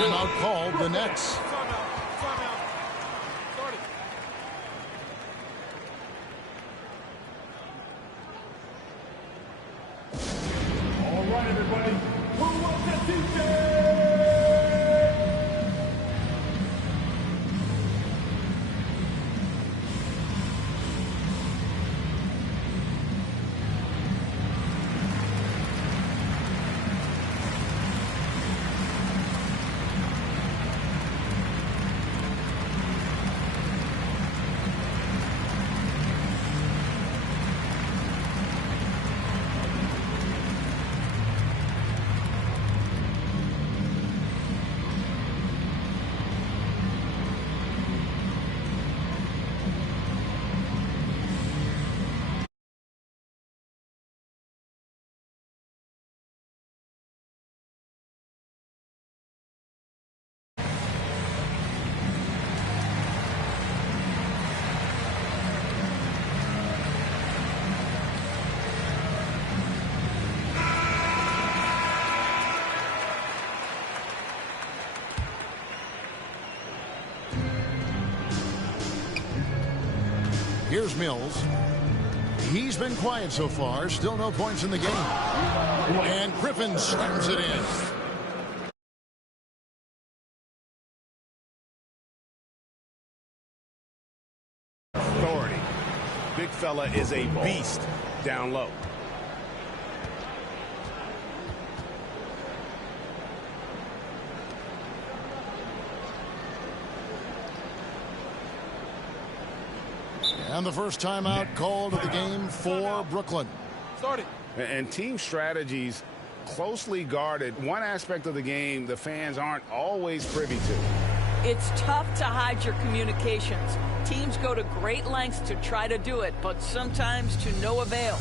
Timeout called the Nets. All right, everybody. Who wants the defense? Here's Mills. He's been quiet so far. Still no points in the game. And Griffin slams it in. Authority. Big fella is a beast down low. And the first timeout called of the game for Brooklyn. Started. And team strategies closely guarded. One aspect of the game the fans aren't always privy to. It's tough to hide your communications. Teams go to great lengths to try to do it, but sometimes to no avail.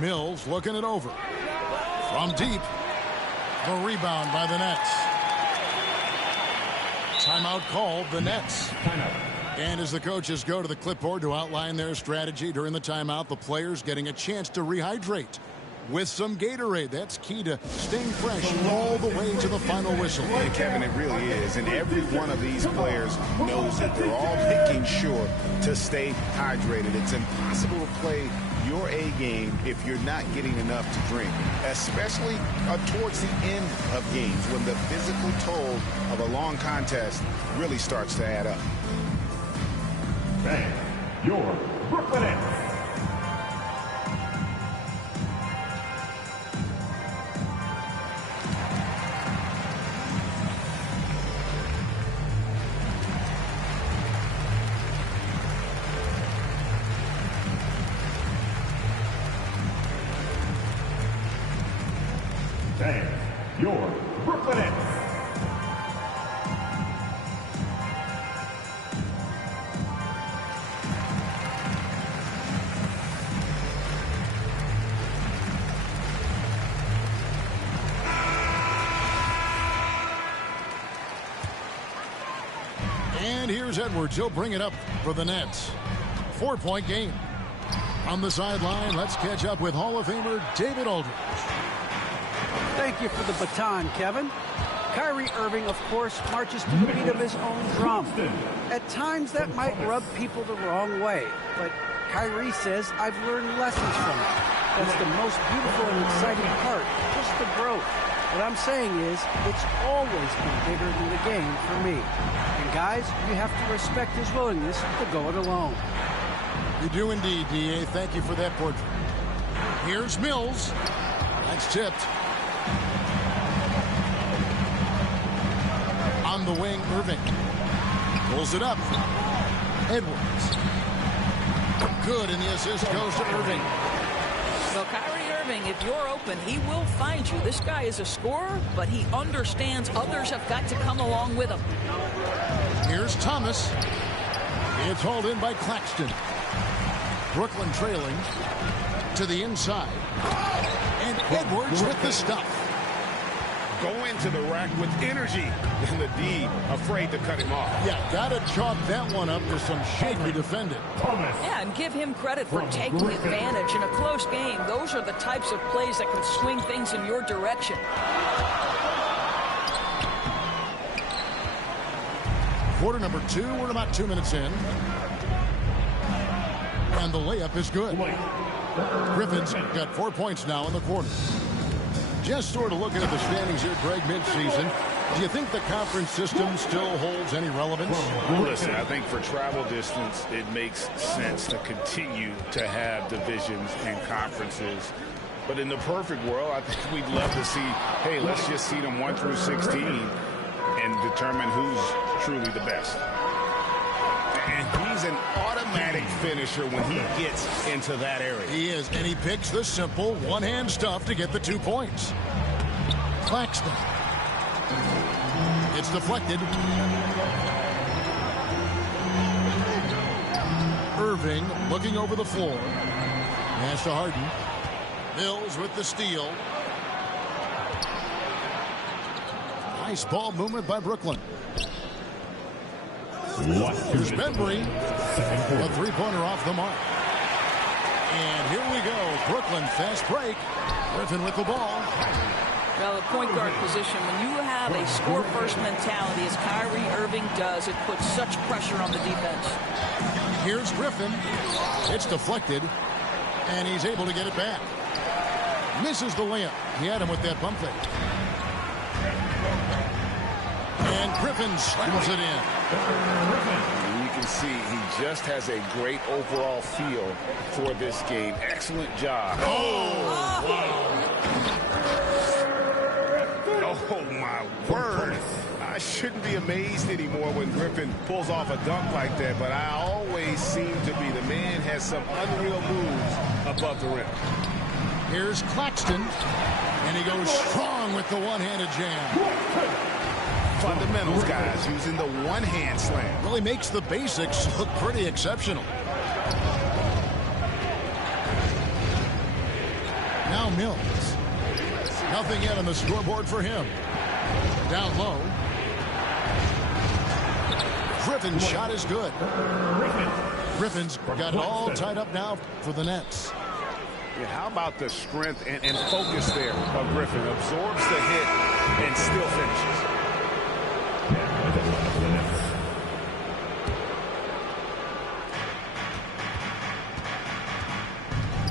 Mills looking it over. From deep. The rebound by the Nets. Timeout called the Nets. And as the coaches go to the clipboard to outline their strategy during the timeout, the players getting a chance to rehydrate with some Gatorade. That's key to staying fresh all the way to the final whistle. And Kevin, it really is. And every one of these players knows that they're all making sure to stay hydrated. It's impossible to play your A game if you're not getting enough to drink, especially towards the end of games when the physical toll of a long contest really starts to add up. Bang, your Brooklyn Nets. Bang, your Brooklyn Nets. And here's Edwards. He'll bring it up for the Nets. 4-point game. On the sideline, let's catch up with Hall of Famer David Aldridge. Thank you for the baton, Kevin. Kyrie Irving, of course, marches to the beat of his own drum. At times, that might rub people the wrong way. But Kyrie says, I've learned lessons from it. That's the most beautiful and exciting part, just the growth. What I'm saying is, it's always been bigger than the game for me. And guys, you have to respect his willingness to go it alone. You do indeed, D.A. Thank you for that portrait. Here's Mills. That's tipped. On the wing, Irving. Pulls it up. Edwards. Good, and the assist goes to Irving. Well, Kyrie Irving, if you're open, he will find you. This guy is a scorer, but he understands others have got to come along with him. Here's Thomas. It's hauled in by Claxton. Brooklyn trailing to the inside. And Edwards with the stuff. Go into the rack with energy, and the D afraid to cut him off. Yeah, gotta chalk that one up to some shaky defending. Yeah, and give him credit for taking advantage in a close game. Those are the types of plays that can swing things in your direction. Quarter number 2, we're about 2 minutes in. And the layup is good. Griffin's got 4 points now in the quarter. Just sort of looking at the standings here, Greg, mid-season. Do you think the conference system still holds any relevance? Listen, I think for travel distance, it makes sense to continue to have divisions and conferences. But in the perfect world, I think we'd love to see, hey, let's just seed them 1 through 16 and determine who's truly the best. And he's an automatic finisher when he gets into that area. He is, and he picks the simple one-hand stuff to get the 2 points. Claxton. It's deflected. Irving looking over the floor. Pass to Harden. Mills with the steal. Nice ball movement by Brooklyn. Here's Benbury. A three-pointer off the mark. And here we go. Brooklyn fast break. Griffin with the ball. Well, the point guard position, when you have a score-first mentality, as Kyrie Irving does, it puts such pressure on the defense. Here's Griffin. It's deflected, and he's able to get it back. Misses the layup. He had him with that bump fake. And Griffin slams it in. You can see he just has a great overall feel for this game. Excellent job. Oh, wow. Oh, my word. I shouldn't be amazed anymore when Griffin pulls off a dunk like that, but I always seem to be. The man has some unreal moves above the rim. Here's Claxton, and he goes strong with the one-handed jam. Fundamentals, guys, using the one-hand slam. Really makes the basics look pretty exceptional. Now Mills. Nothing yet on the scoreboard for him. Down low. Griffin's shot is good. Griffin's got it all tied up now for the Nets. Yeah, how about the strength and focus there of Griffin? Absorbs the hit and still finishes.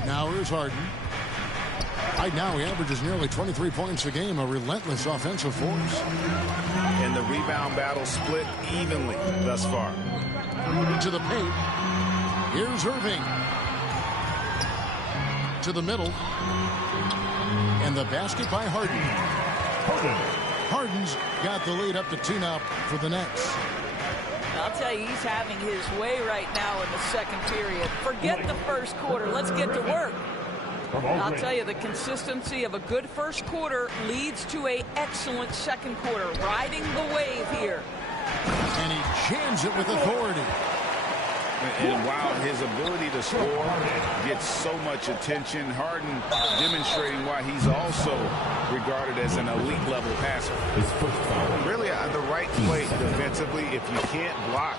Now here's Harden. Right now he averages nearly 23 points a game, a relentless offensive force. And the rebound battle split evenly thus far. To the paint. Here's Irving. To the middle. And the basket by Harden. Harden's got the lead up to 2 now for the Nets. I'll tell you, he's having his way right now in the second period. Forget the first quarter. Let's get to work. I'll tell you, the consistency of a good first quarter leads to an excellent second quarter. Riding the wave here. And he jams it with authority. And while his ability to score gets so much attention, Harden demonstrating why he's also regarded as an elite level passer. Really the right play defensively. If you can't block,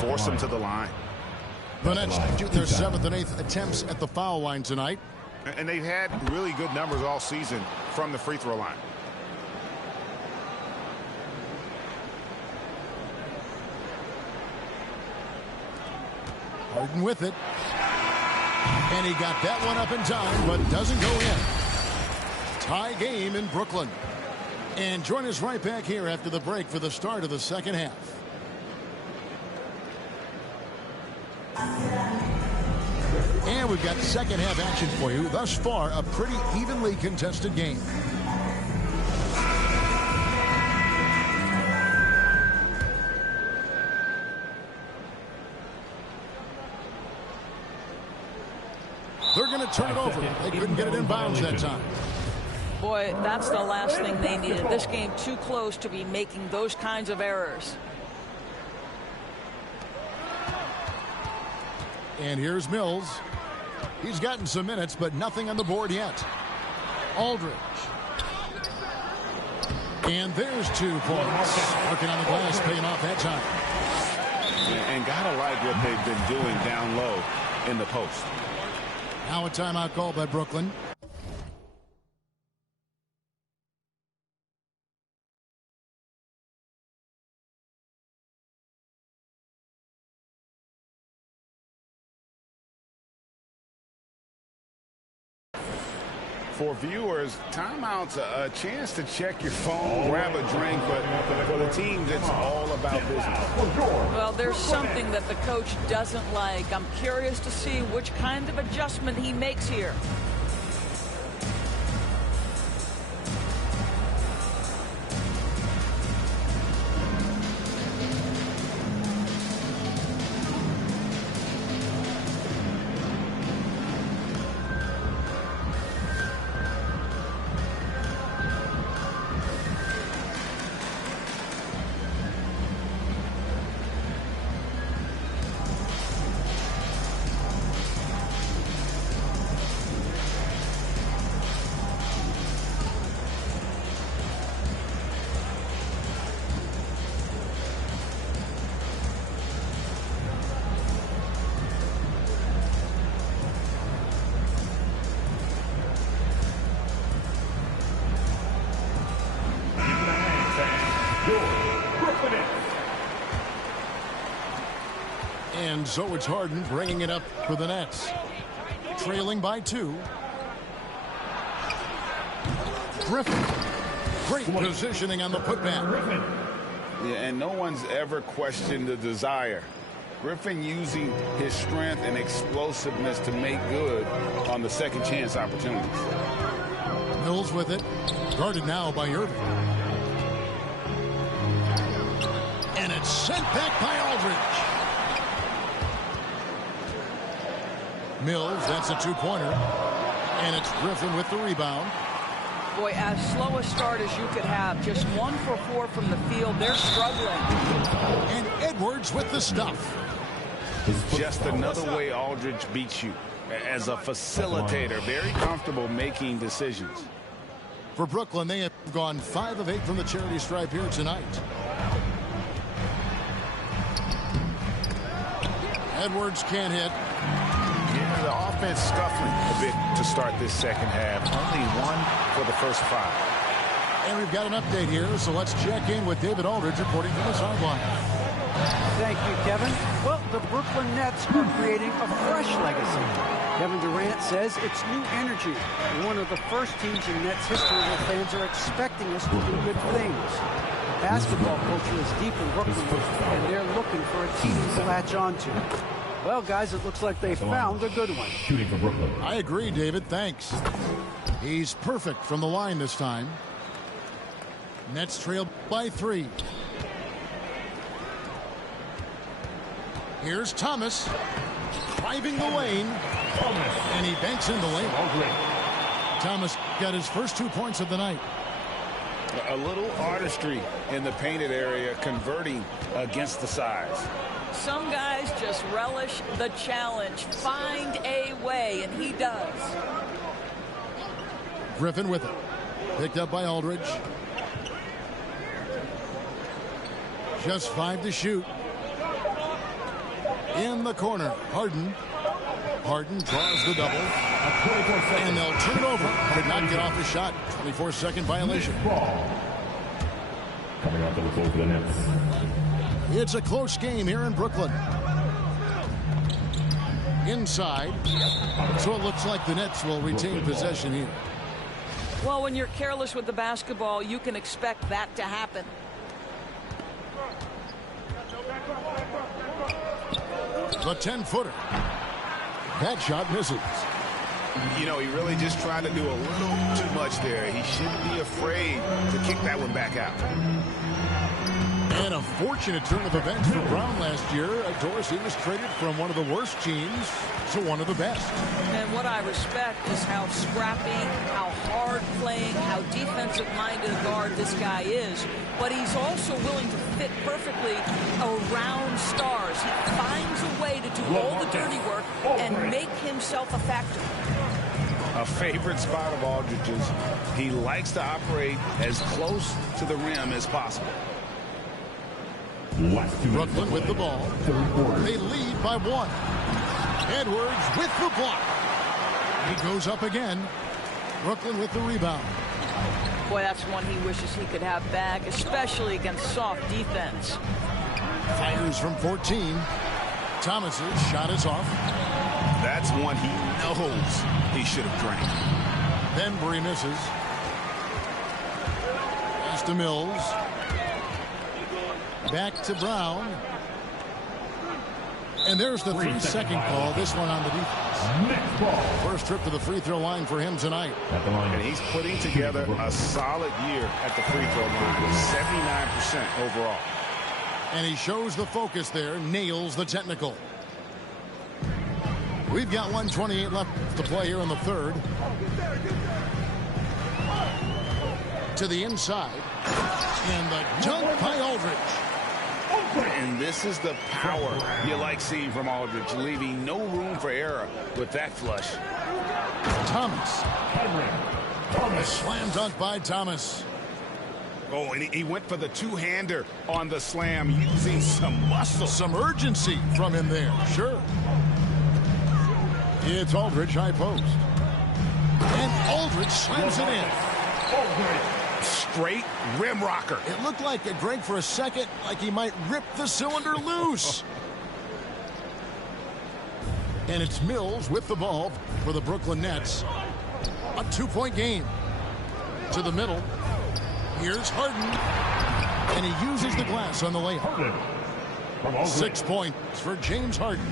force him to the line. The Nets shoot their 7th and 8th attempts at the foul line tonight. And they've had really good numbers all season from the free throw line. Harden with it. And he got that one up in time, but doesn't go in. Tie game in Brooklyn. And join us right back here after the break for the start of the second half. And we've got second half action for you. Thus far, a pretty evenly contested game. They're going to turn it over. They couldn't get it in bounds that time. Boy, that's the last thing they needed. This game too close to be making those kinds of errors. And here's Mills. He's gotten some minutes, but nothing on the board yet. Aldridge. And there's 2 points. Working on the glass, paying off that time. And gotta like what they've been doing down low in the post. Now a timeout call by Brooklyn. For viewers, timeout's a chance to check your phone, grab a drink, but for the teams, it's all about business. Well, there's something that the coach doesn't like. I'm curious to see which kind of adjustment he makes here. And so it's Harden bringing it up for the Nets. Trailing by 2. Griffin. Great positioning on the putback. Yeah, and no one's ever questioned the desire. Griffin using his strength and explosiveness to make good on the second chance opportunities. Mills with it. Guarded now by Irving. And it's sent back by Aldridge. Mills, that's a 2-pointer. And it's Griffin with the rebound. Boy, as slow a start as you could have. Just 1 for 4 from the field. They're struggling. And Edwards with the stuff. Just another way Aldridge beats you. As a facilitator, very comfortable making decisions. For Brooklyn, they have gone 5 of 8 from the charity stripe here tonight. Edwards can't hit. Yeah, the offense scuffling a bit to start this second half. Only 1 for the first 5. And we've got an update here, so let's check in with David Aldridge reporting from the sideline. Thank you, Kevin. Well, the Brooklyn Nets are creating a fresh legacy. Kevin Durant says it's new energy. One of the first teams in Nets history where fans are expecting us to do good things. Basketball culture is deep in Brooklyn, and they're looking for a team to latch onto. Well, guys, it looks like they found a good one. Shooting for Brooklyn. I agree, David. Thanks. He's perfect from the line this time. Nets trail by 3. Here's Thomas driving the lane, and he banks in the lane. Thomas got his first 2 points of the night. A little artistry in the painted area, converting against the size. Some guys just relish the challenge. Find a way, and he does. Griffin with it. Picked up by Aldridge. Just 5 to shoot. In the corner, Harden. Harden draws the double. And they'll turn it over. Could not get off the shot. 24-second violation. Coming off the floor for the Nets. It's a close game here in Brooklyn. Inside. So it looks like the Nets will retain possession here. Well, when you're careless with the basketball, you can expect that to happen. The 10-footer. That shot misses. You know, he really just tried to do a little too much there. He shouldn't be afraid to kick that one back out. And a fortunate turn of events for Brown last year. Dorsey was traded from one of the worst teams to one of the best. And what I respect is how scrappy, how hard playing, how defensive-minded a guard this guy is. But he's also willing to fit perfectly around stars. He finds a way to do all the dirty work and make himself a factor. A favorite spot of Aldridge's. He likes to operate as close to the rim as possible. Brooklyn with the ball. They lead by 1. Edwards with the block. He goes up again. Brooklyn with the rebound. Boy, that's one he wishes he could have back, especially against soft defense. Fires from 14. Thomas's shot is off. That's one he knows he should have drained. Bembry misses. Pass to Mills. Back to Brown. And there's the 3-second call. This one on the defense. First trip to the free throw line for him tonight. And he's putting together a solid year at the free throw line. 79% overall. And he shows the focus there. Nails the technical. We've got 1:28 left to play here in the third. To the inside. And the dunk by Aldridge. And this is the power you like seeing from Aldridge, leaving no room for error with that flush. Thomas. A slam dunk by Thomas. Oh, and he went for the two-hander on the slam, using some muscle. Some urgency from him there, sure. It's Aldridge, high post. And Aldridge slams it in. Straight rim rocker. It looked like, Greg, for a second, like he might rip the cylinder loose. And it's Mills with the ball for the Brooklyn Nets. A 2-point game. To the middle. Here's Harden. And he uses the glass on the layup. 6 points for James Harden.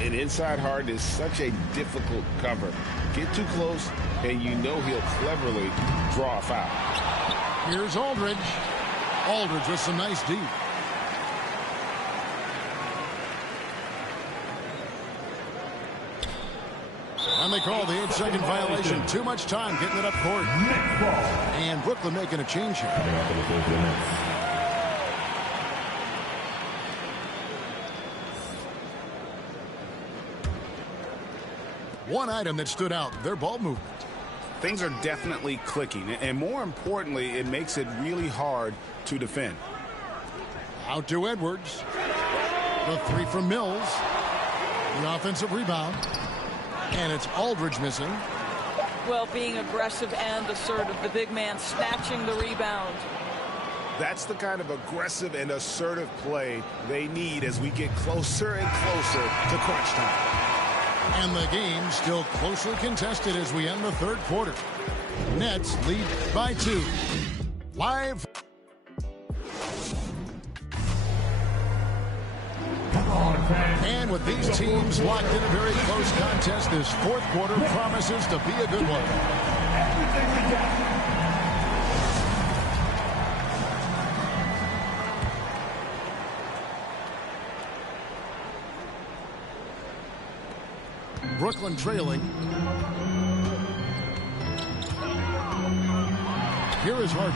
An inside Harden is such a difficult cover. Get too close, and you know he'll cleverly draw a foul. Here's Aldridge. Aldridge with some nice D. And they call the 8-second violation. Too much time getting it up court. And Brooklyn making a change here. One item that stood out, their ball movement. Things are definitely clicking, and more importantly, it makes it really hard to defend. Out to Edwards. The 3 from Mills. The offensive rebound. And it's Aldridge missing. Well, being aggressive and assertive, the big man snatching the rebound. That's the kind of aggressive and assertive play they need as we get closer and closer to crunch time. And the game still closely contested as we end the third quarter. Nets lead by 2. Live. And with these teams locked in a very close contest, this fourth quarter promises to be a good one. Brooklyn trailing. Here is Harden.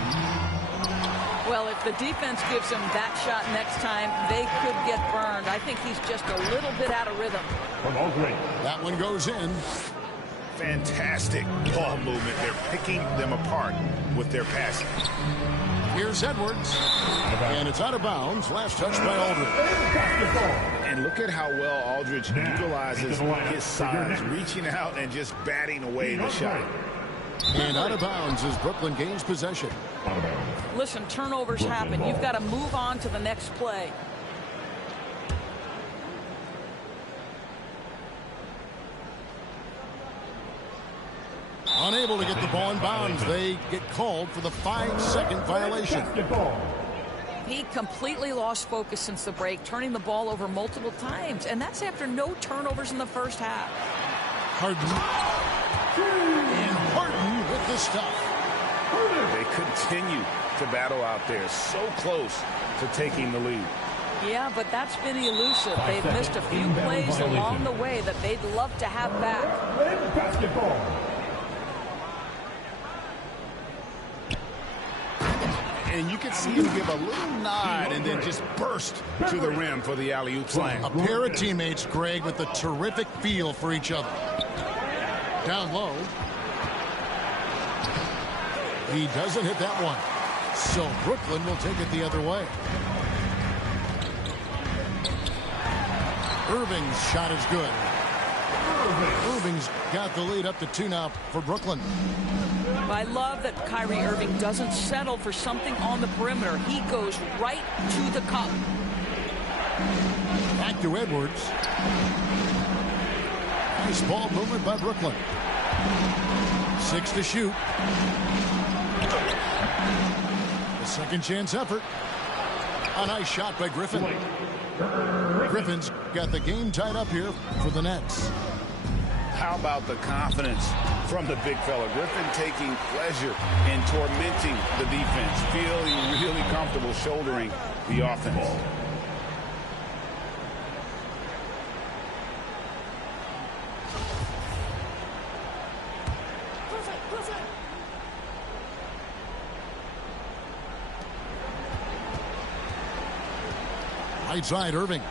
Well, if the defense gives him that shot next time, they could get burned. I think he's just a little bit out of rhythm. That one goes in. Fantastic ball movement. They're picking them apart with their passing. Here's Edwards. And it's out of bounds. Last touch by Aldridge. And look at how well Aldridge utilizes his size, reaching out and just batting away the shot. And out of bounds as Brooklyn gains possession. Listen, turnovers happen. You've got to move on to the next play. Unable to get the ball in bounds. They get called for the 5-second violation. He completely lost focus since the break, turning the ball over multiple times, and that's after no turnovers in the first half. Harden. And Harden with the stop. They continue to battle out there, so close to taking the lead. Yeah, but that's been elusive. They've missed a few plays along the way that they'd love to have back. Basketball. And you can see him give a little nod and then just burst to the rim for the alley-oop slam. A pair of teammates, Greg, with a terrific feel for each other. Down low. He doesn't hit that one. So Brooklyn will take it the other way. Irving's shot is good. Irving's got the lead up to 2 now for Brooklyn. I love that Kyrie Irving doesn't settle for something on the perimeter. He goes right to the cup. Back to Edwards. Nice ball movement by Brooklyn. 6 to shoot. The second chance effort. A nice shot by Griffin. Griffin's got the game tied up here for the Nets. How about the confidence from the big fella? Griffin taking pleasure in tormenting the defense, feeling really comfortable shouldering the offense. Right side, Irving.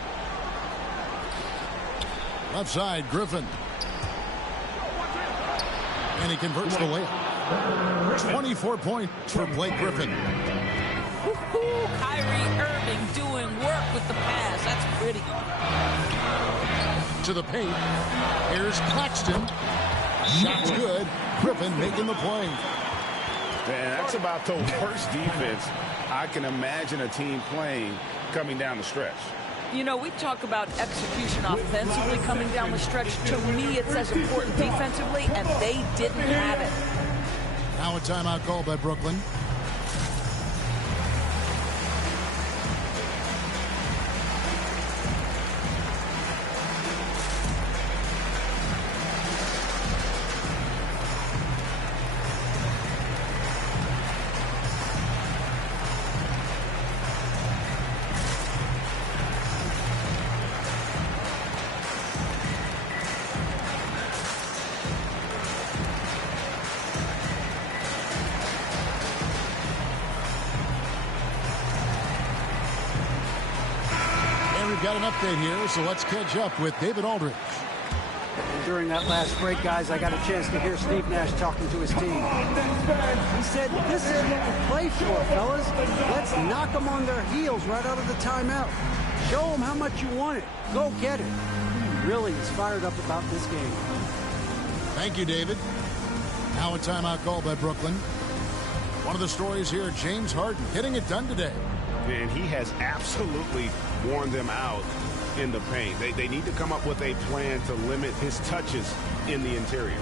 Left side, Griffin. And he converts the layup. 24 points for Blake Griffin. Kyrie Irving doing work with the pass. That's pretty. To the paint. Here's Claxton. Shot's good. Griffin making the play. Man, that's about the worst defense I can imagine a team playing coming down the stretch. You know, we talk about execution offensively coming down the stretch. To me, it's as important defensively, and they didn't have it. Now a timeout call by Brooklyn. Got an update here, so let's catch up with David Aldridge. During that last break, guys, I got a chance to hear Steve Nash talking to his team. He said, this is what we play for, fellas. Let's knock them on their heels right out of the timeout. Show them how much you want it. Go get it. He really is fired up about this game. Thank you, David. Now a timeout call by Brooklyn. One of the stories here, James Harden getting it done today. And he has absolutely worn them out in the paint. They need to come up with a plan to limit his touches in the interior.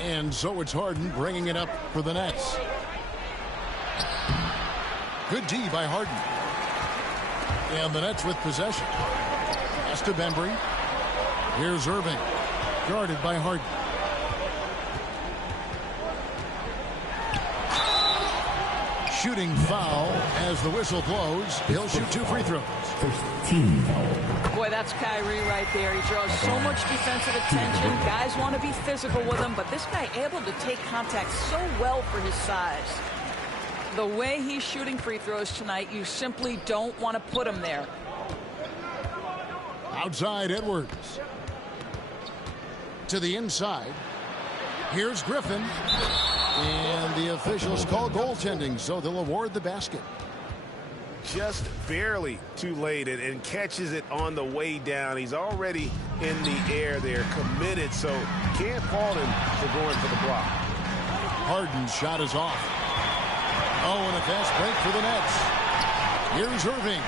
And so it's Harden bringing it up for the Nets. Good D by Harden. And the Nets with possession. Pass to Bembry. Here's Irving. Guarded by Harden. shooting foul as the whistle blows. He'll shoot 2 free throws. First team foul. Boy, that's Kyrie right there. He draws so much defensive attention. Guys want to be physical with him, but this guy able to take contact so well for his size. The way he's shooting free throws tonight, you simply don't want to put him there. Outside Edwards. To the inside. Here's Griffin. And the officials call goaltending, so they'll award the basket. Just barely too late and catches it on the way down. He's already in the air there, committed, so can't fault him for going for the block. Harden's shot is off. Oh, and a fast break for the Nets. Here's Irving.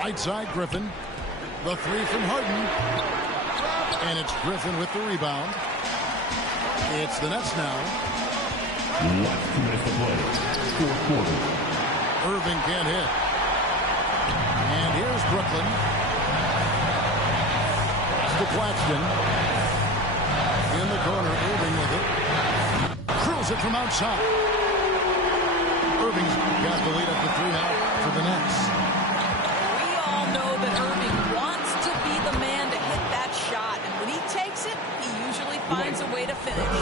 Right side, Griffin. The 3 from Harden. And it's Griffin with the rebound. It's the Nets now. Last 2 minutes to play. Fourth quarter. Irving can't hit. And here's Brooklyn. To Claxton. In the corner, Irving with it. Curls it from outside. Irving's got the lead up to 3 now for the Nets. We all know that Irving wants to be the man to hit that shot. And when he takes it, he usually finds a way to finish.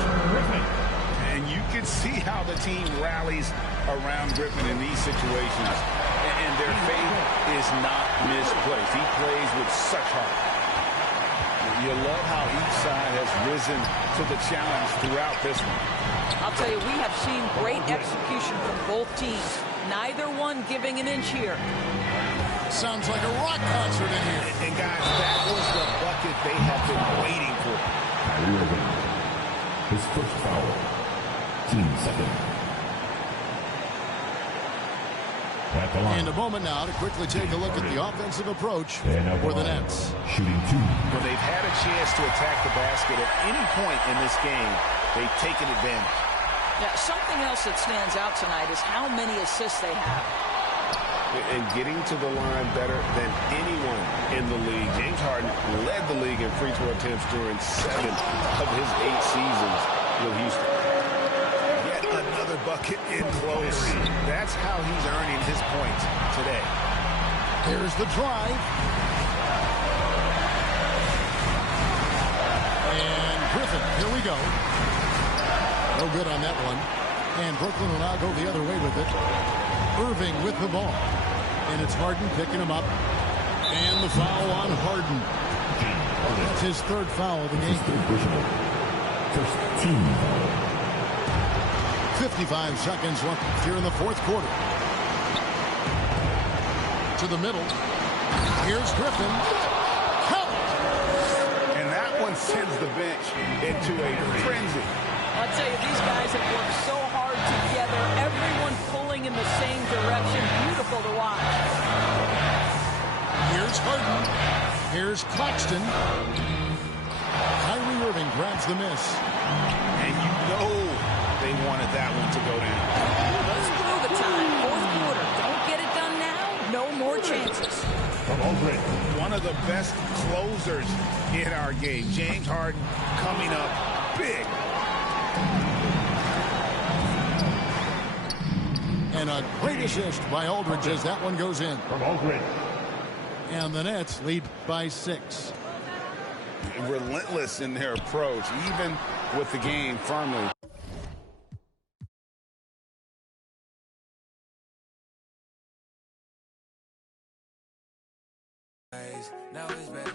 And you can see how the team rallies around Griffin in these situations. And their faith is not misplaced. He plays with such heart. You love how each side has risen to the challenge throughout this one. I'll tell you, we have seen great execution from both teams. Neither one giving an inch here. Sounds like a rock concert in here. And guys, that was the bucket they have been waiting for. Kyrie Irving. His first foul. Team second. At the line. And a moment now to quickly take a look at the offensive approach for the Nets. Shooting 2. When they've had a chance to attack the basket at any point in this game, they've taken advantage. Yeah, something else that stands out tonight is how many assists they have. And getting to the line better than anyone in the league. James Harden led the league in free throw attempts during 7 of his 8 seasons with Houston. Yet another bucket in close. That's how he's earning his points today. Here's the drive. And Griffin, here we go. No good on that one. And Brooklyn will now go the other way with it. Irving with the ball. And it's Harden picking him up. And the foul on Harden. That's his 3rd foul of the game. First team foul. 55 seconds left here in the 4th quarter. To the middle. Here's Griffin. Count. And that one sends the bench into a frenzy. I'll tell you, these guys have worked so hard together. Everyone pulling in the same direction. Beautiful to watch. Here's Harden. Here's Claxton. Kyrie Irving grabs the miss. And you know they wanted that one to go down. Let's blow the time. 4th quarter. Don't get it done now. No more chances. One of the best closers in our game. James Harden coming up big. And a great assist by Aldridge as that one goes in. From Aldridge. And the Nets lead by 6. Relentless in their approach, even with the game firmly. Now it's back.